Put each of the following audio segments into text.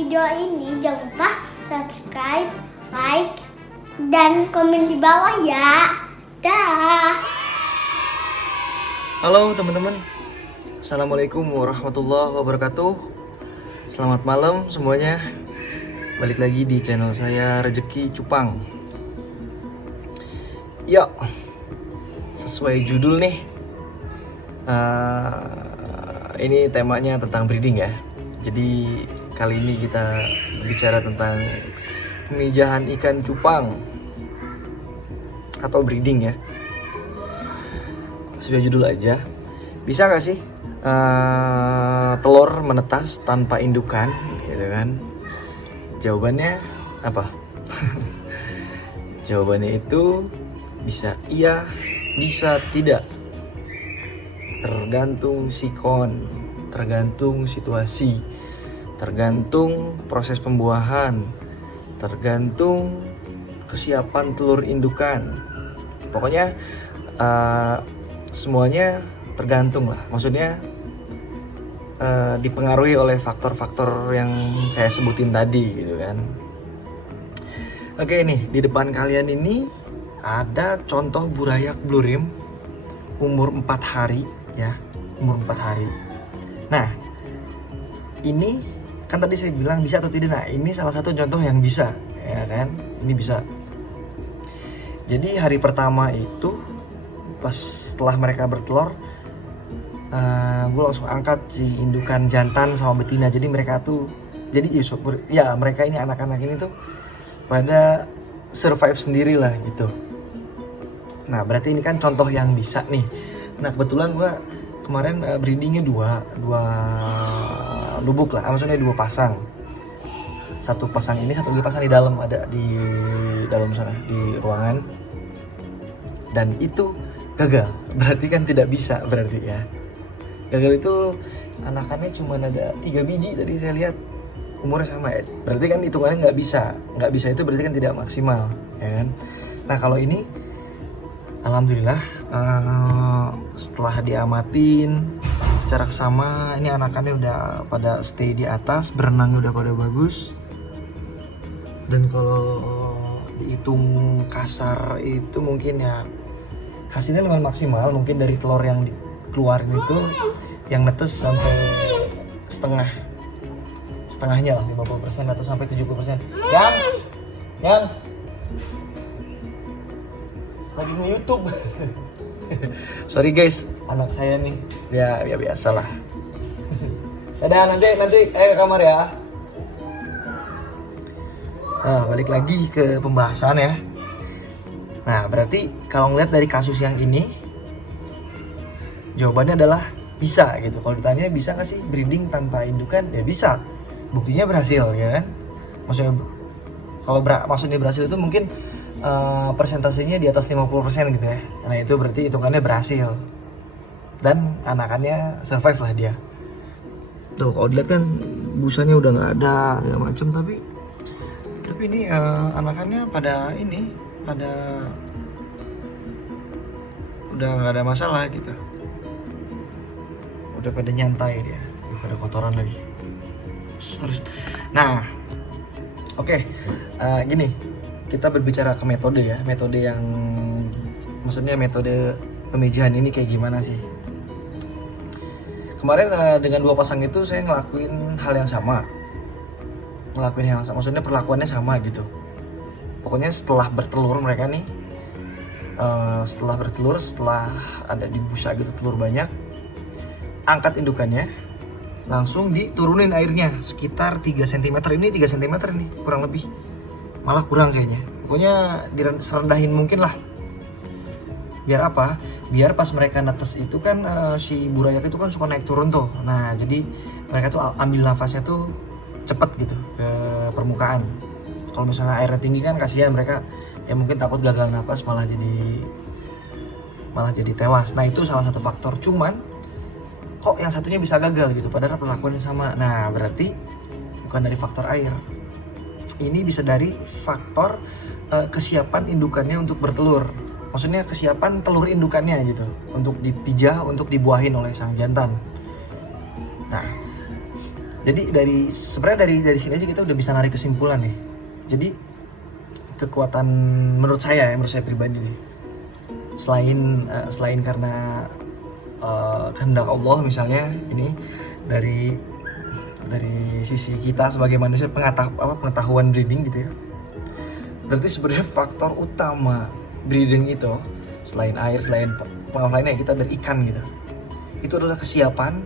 video ini, jangan lupa subscribe, like, dan komen di bawah ya. Dah. Halo teman-teman, Assalamualaikum warahmatullahi wabarakatuh. Selamat malam semuanya. Balik lagi di channel saya Rezeki Cupang. Ya, sesuai judul nih, ini temanya tentang breeding ya. Jadi kali ini kita bicara tentang pemijahan ikan cupang atau breeding ya. Sesuai judul aja. Bisa gak sih telur menetas tanpa indukan gitu kan? Jawabannya apa? Jawabannya itu bisa iya, bisa tidak. Tergantung sikon, tergantung situasi, tergantung proses pembuahan, tergantung kesiapan telur indukan. Pokoknya semuanya tergantung lah. Maksudnya dipengaruhi oleh faktor-faktor yang saya sebutin tadi gitu kan. Oke, nih di depan kalian ini ada contoh burayak blue rim umur 4 hari ya, umur 4 hari. Nah, ini kan tadi saya bilang bisa atau tidak. Nah, ini salah satu contoh yang bisa ya kan. Ini bisa. Jadi hari pertama itu pas setelah mereka bertelur, gue langsung angkat si indukan jantan sama betina. Jadi mereka tuh, jadi ya mereka ini anak-anak ini tuh pada survive sendiri lah gitu. Nah berarti ini kan contoh yang bisa nih. Nah kebetulan gue kemarin breedingnya dua lubuk lah, maksudnya 2 pasang. Satu pasang ini, satu lagi pasang di dalam, ada di dalam sana di ruangan. Dan itu gagal, berarti kan tidak bisa berarti ya. Gagal itu anakannya cuma ada 3 biji tadi saya lihat, umurnya sama ya. Berarti kan hitungannya nggak bisa itu berarti kan tidak maksimal ya kan. Nah kalau ini alhamdulillah setelah diamatin secara seksama, ini anakannya udah pada stay di atas, berenangnya udah pada bagus. Dan kalau dihitung kasar itu mungkin ya hasilnya lumayan maksimal. Mungkin dari telur yang dikeluarin itu yang netes sampai setengahnya lah, 50% atau sampai 70%. Yang lagi nge-YouTube. Sorry guys, anak saya nih. Ya biasalah. Dadah, nanti ke kamar ya. Nah, balik lagi ke pembahasan ya. Nah, berarti kalau ngeliat dari kasus yang ini, jawabannya adalah bisa gitu. Kalau ditanya bisa nggak sih breeding tanpa indukan, ya bisa. Buktinya berhasil ya kan. Maksudnya kalau maksudnya berhasil itu mungkin persentasenya di atas 50% gitu ya. Nah itu berarti hitungannya berhasil. Dan anakannya survive lah dia. Tuh kalau dilihat kan busanya udah nggak ada segala macam, tapi ini anakannya pada udah nggak ada masalah gitu. Udah pada nyantai dia, pada kotoran lagi. Nah, oke, gini, kita berbicara ke metode ya, metode yang maksudnya metode pemijahan ini kayak gimana sih? Kemarin dengan 2 pasang itu saya ngelakuin hal yang sama, maksudnya perlakuannya sama gitu. Pokoknya setelah bertelur mereka nih, setelah ada di busa gitu telur banyak, angkat indukannya, langsung diturunin airnya sekitar 3 cm. Ini 3 cm nih kurang lebih, malah kurang kayaknya. Pokoknya serendahin mungkin lah. Biar apa? Biar pas mereka netes itu kan si burayak itu kan suka naik turun tuh. Nah jadi mereka tuh ambil nafasnya tuh cepet gitu ke permukaan. Kalau misalnya airnya tinggi kan kasihan mereka, ya mungkin takut gagal napas malah jadi tewas. Nah itu salah satu faktor. Cuman kok yang satunya bisa gagal gitu padahal perlakuannya sama. Nah berarti bukan dari faktor air, ini bisa dari faktor kesiapan indukannya untuk bertelur. Maksudnya kesiapan telur indukannya gitu untuk dipijah, untuk dibuahin oleh sang jantan. Nah Jadi sebenarnya dari sini aja kita udah bisa narik kesimpulan nih. Jadi kekuatan menurut saya pribadi nih, selain karena kehendak Allah misalnya, ini dari sisi kita sebagai manusia pengetahuan breeding gitu ya. Berarti sebenarnya faktor utama breeding itu selain air, selain pengalaman lainnya kita dari ikan gitu, itu adalah kesiapan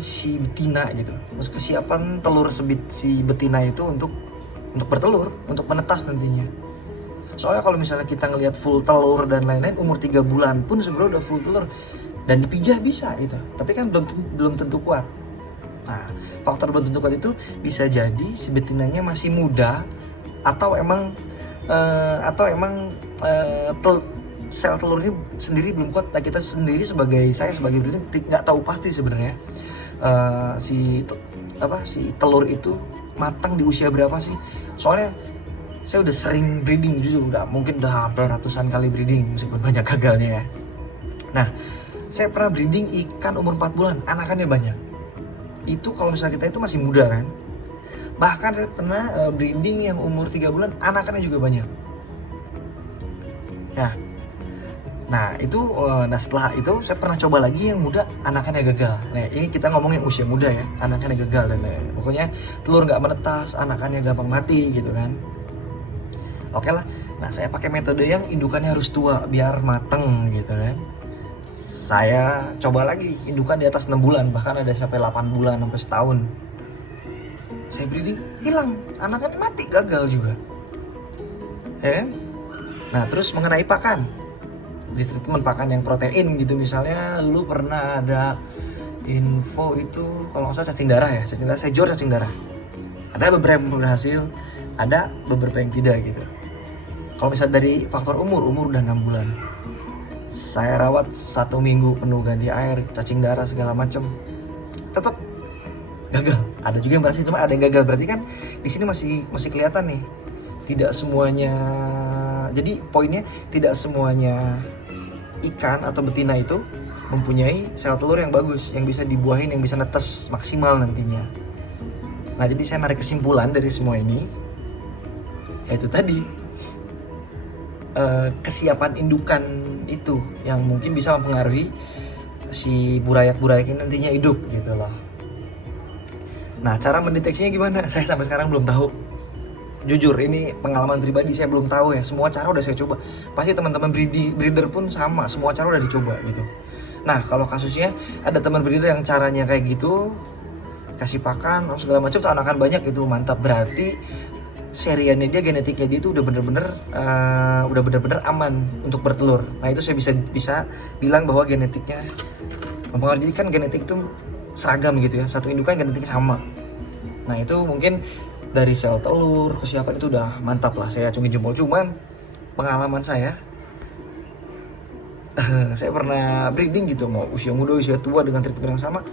si betina gitu. Terus kesiapan telur si betina itu untuk bertelur, untuk menetas nantinya. Soalnya kalau misalnya kita ngelihat full telur dan lain-lain, umur 3 bulan pun sebenarnya udah full telur dan dipijah bisa gitu. Tapi kan belum tentu kuat. Nah, faktor belum tentu kuat itu bisa jadi si betinanya masih muda atau emang sel telurnya sendiri belum kuat. Nah, saya sebagai breeder nggak tahu pasti sebenarnya si telur itu matang di usia berapa sih. Soalnya saya udah sering breeding, jujur mungkin udah hampir ratusan kali breeding meskipun banyak gagalnya ya. Nah, saya pernah breeding ikan umur 4 bulan, anakannya banyak. Itu kalau misalnya kita itu masih muda kan. Bahkan saya pernah breeding yang umur 3 bulan, anakannya juga banyak. Nah itu, setelah itu saya pernah coba lagi yang muda, anakannya gagal. Nah ini kita ngomongin usia muda ya, anakannya gagal dan lain-lain. Pokoknya telur nggak menetas, anakannya gampang mati gitu kan. Oke lah, nah saya pakai metode yang indukannya harus tua biar mateng gitu kan. Saya coba lagi indukan di atas 6 bulan, bahkan ada sampai 8 bulan sampai setahun. Saya breeding, hilang, anakannya mati, gagal juga. Ya kan? Nah terus mengenai pakan, di treatment pakan yang protein gitu, misalnya dulu pernah ada info itu kalau nggak salah cacing darah, saya jual cacing darah. Ada beberapa yang berhasil, ada beberapa yang tidak gitu. Kalau misalnya dari faktor umur udah 6 bulan, saya rawat 1 minggu penuh ganti air, cacing darah segala macam, tetap gagal. Ada juga yang berhasil, cuma ada yang gagal. Berarti kan di sini masih kelihatan nih, tidak semuanya. Jadi poinnya tidak semuanya ikan atau betina itu mempunyai sel telur yang bagus, yang bisa dibuahin, yang bisa netes maksimal nantinya. Nah jadi saya narik kesimpulan dari semua ini, yaitu tadi kesiapan indukan itu yang mungkin bisa mempengaruhi si burayak-burayak ini nantinya hidup gitu loh. Nah cara mendeteksinya gimana? Saya sampai sekarang belum tahu. Jujur ini pengalaman pribadi, saya belum tahu ya. Semua cara udah saya coba. Pasti teman-teman breeder pun sama, semua cara udah dicoba gitu. Nah kalau kasusnya ada teman breeder yang caranya kayak gitu, kasih pakan segala macam, anakan banyak, itu mantap. Berarti seriannya dia, genetiknya dia itu udah bener-bener aman untuk bertelur. Nah itu saya bisa bilang bahwa genetiknya mempengaruhi. Kan genetik itu seragam gitu ya, satu indukan genetiknya sama. Nah itu mungkin dari sel telur, kesiapan itu udah mantap lah, saya acungin jempol. Cuman pengalaman saya pernah breeding gitu, mau usia muda usia tua dengan treatment yang sama,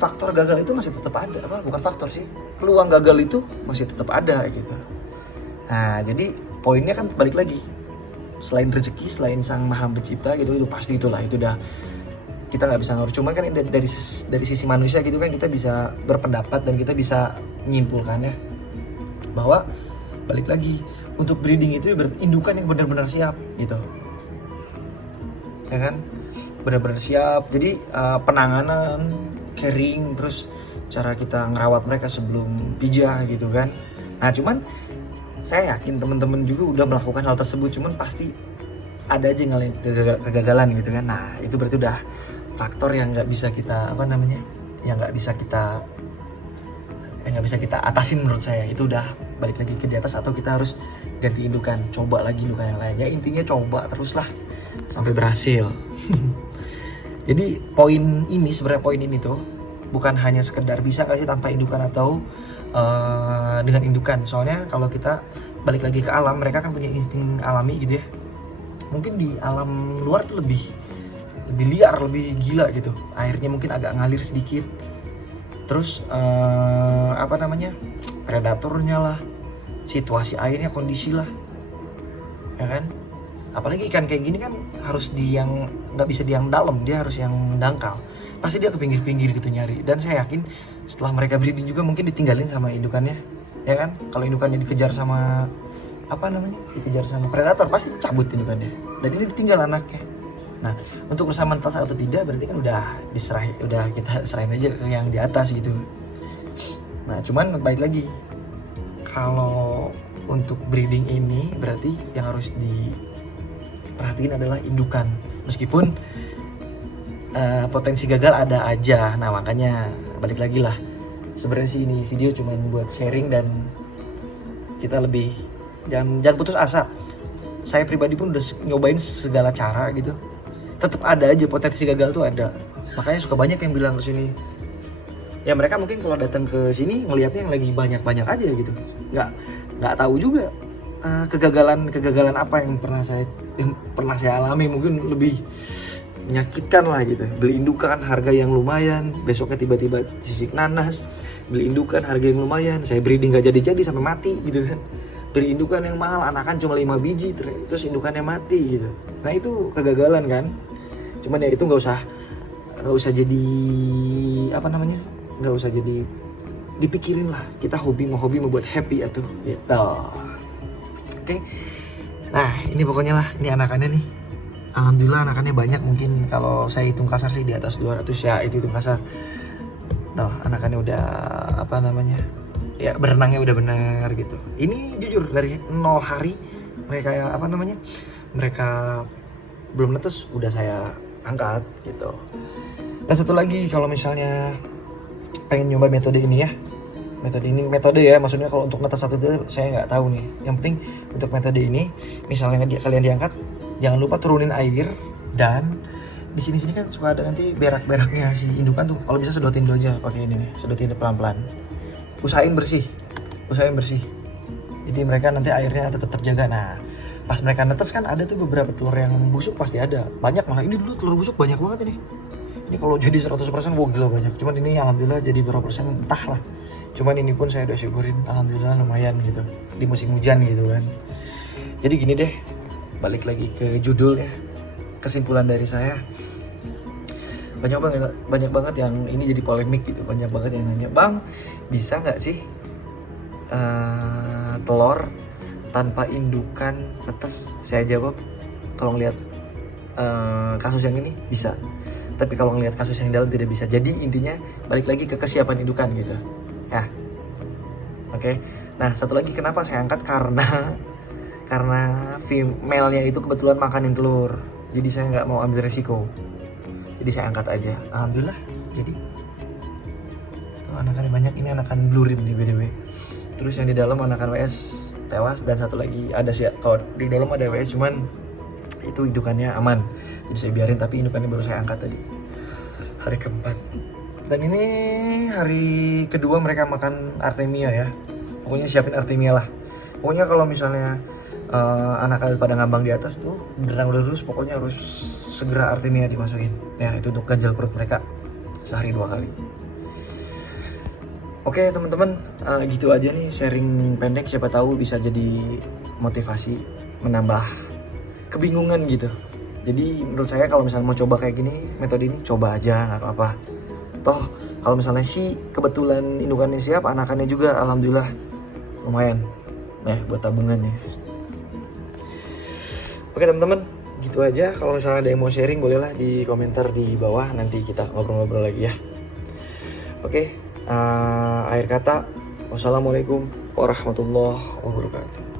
faktor gagal itu masih tetap ada. Bukan faktor sih, peluang gagal itu masih tetap ada gitu. Nah jadi poinnya kan balik lagi, selain rezeki, selain sang maha pencipta gitu, itu pasti itulah, itu udah kita nggak bisa ngaruh. Cuman kan dari sisi manusia gitu kan, kita bisa berpendapat dan kita bisa menyimpulkannya bahwa balik lagi, untuk breeding itu indukan yang benar-benar siap gitu, ya kan, benar-benar siap. Jadi penanganan, caring, terus cara kita ngerawat mereka sebelum pijah gitu kan. Nah cuman saya yakin teman-teman juga udah melakukan hal tersebut, cuman pasti ada aja ngalamin kegagalan gitu kan. Nah itu berarti udah faktor yang nggak bisa kita nggak bisa kita atasin menurut saya. Itu udah balik lagi ke di atas, atau kita harus ganti indukan, coba lagi indukan yang lain. Ya intinya coba teruslah sampai berhasil. Jadi poin ini tuh bukan hanya sekedar bisa nggak sih tanpa indukan atau dengan indukan. Soalnya kalau kita balik lagi ke alam, mereka kan punya insting alami gitu ya. Mungkin di alam luar tuh lebih liar, lebih gila gitu. Airnya mungkin agak ngalir sedikit. Terus predatornya lah, situasi airnya, kondisi lah, ya kan. Apalagi ikan kayak gini kan harus di yang nggak bisa di yang dalam, dia harus yang dangkal. Pasti dia ke pinggir-pinggir gitu nyari. Dan saya yakin setelah mereka breeding juga mungkin ditinggalin sama indukannya, ya kan? Kalau indukannya dikejar sama dikejar sama predator pasti cabut indukannya. Dan ini ditinggal anaknya. Nah, untuk urusan menetas atau tidak berarti kan udah kita serahin aja ke yang di atas gitu. Nah, cuman balik lagi, kalau untuk breeding ini berarti yang harus diperhatiin adalah indukan. Meskipun potensi gagal ada aja. Nah, makanya balik lagi lah. Sebenarnya sih ini video cuma buat sharing dan kita lebih jangan putus asa. Saya pribadi pun udah nyobain segala cara gitu. Tetap ada aja potensi gagal tuh ada. Makanya suka banyak yang bilang ke sini. Ya mereka mungkin kalau datang ke sini ngelihatnya yang lagi banyak-banyak aja gitu. Nggak tahu juga kegagalan apa yang pernah saya alami, mungkin lebih menyakitkan lah gitu. Beli indukan harga yang lumayan, besoknya tiba-tiba sisik nanas. Beli indukan harga yang lumayan, saya breeding nggak jadi sampai mati gitu kan. Beli indukan yang mahal, anakan cuma 5 biji terus indukannya mati gitu. Nah itu kegagalan kan. Cuman ya itu nggak usah jadi nggak usah jadi dipikirin lah. Kita hobi mau buat happy atau gitu. Oke. Nah ini pokoknya lah, ini anakannya nih. Alhamdulillah anakannya banyak, mungkin kalau saya hitung kasar sih di atas 200 ya, itu hitung kasar. Tuh anakannya udah ya berenangnya udah benar gitu. Ini jujur dari 0 hari mereka belum netes udah saya angkat gitu. Dan satu lagi, kalau misalnya pengen nyoba metode ini ya, maksudnya kalau untuk netes satu itu saya nggak tahu nih. Yang penting untuk metode ini, misalnya kalian diangkat, jangan lupa turunin air. Dan di sini kan suka ada nanti berak-beraknya si indukan tuh. Kalau bisa sedotin dulu aja pakai ini nih, sedotin pelan-pelan. Usahain bersih. Jadi mereka nanti airnya tetap terjaga. Nah, pas mereka netes kan ada tuh beberapa telur yang busuk pasti ada. Banyak malah, ini dulu telur busuk banyak banget ini. Ini kalau jadi 100% wah gila banyak. Cuman ini alhamdulillah jadi berapa persen entahlah. Cuman ini pun saya udah syukurin alhamdulillah lumayan gitu di musim hujan gitu kan. Jadi gini deh, balik lagi ke judul ya. Kesimpulan dari saya, banyak banget yang ini jadi polemik gitu. Banyak banget yang nanya, "Bang, bisa nggak sih telur tanpa indukan netes?" Saya jawab, kalau ngelihat kasus yang ini bisa, tapi kalau ngelihat kasus yang dalam tidak bisa. Jadi intinya balik lagi ke kesiapan indukan gitu ya. Oke. Nah satu lagi kenapa saya angkat, karena female-nya itu kebetulan makanin telur, jadi saya nggak mau ambil resiko, jadi saya angkat aja. Alhamdulillah jadi anakannya banyak. Ini anakan blue rim nih BDW. Terus yang di dalam anakan WS tewas, dan satu lagi ada sih, kalau di dalam ada WS cuman itu indukannya aman, jadi saya biarin. Tapi indukannya baru saya angkat tadi hari keempat, dan ini hari kedua mereka makan Artemia ya. Pokoknya siapin Artemia lah. Pokoknya kalau misalnya anak pada ngambang di atas tuh berenang udah terus, pokoknya harus segera Artemia dimasukin ya, itu untuk ganjal perut mereka sehari 2 kali. Oke teman-teman, gitu aja nih sharing pendek, siapa tahu bisa jadi motivasi, menambah kebingungan gitu. Jadi menurut saya kalau misalnya mau coba kayak gini, metode ini coba aja, nggak apa-apa. Toh kalau misalnya kebetulan indukannya siap, anakannya juga alhamdulillah lumayan buat tabungannya. Oke teman-teman, gitu aja. Kalau misalnya ada yang mau sharing, bolehlah di komentar di bawah, nanti kita ngobrol-ngobrol lagi ya. Oke, akhir kata, wassalamualaikum warahmatullahi wabarakatuh.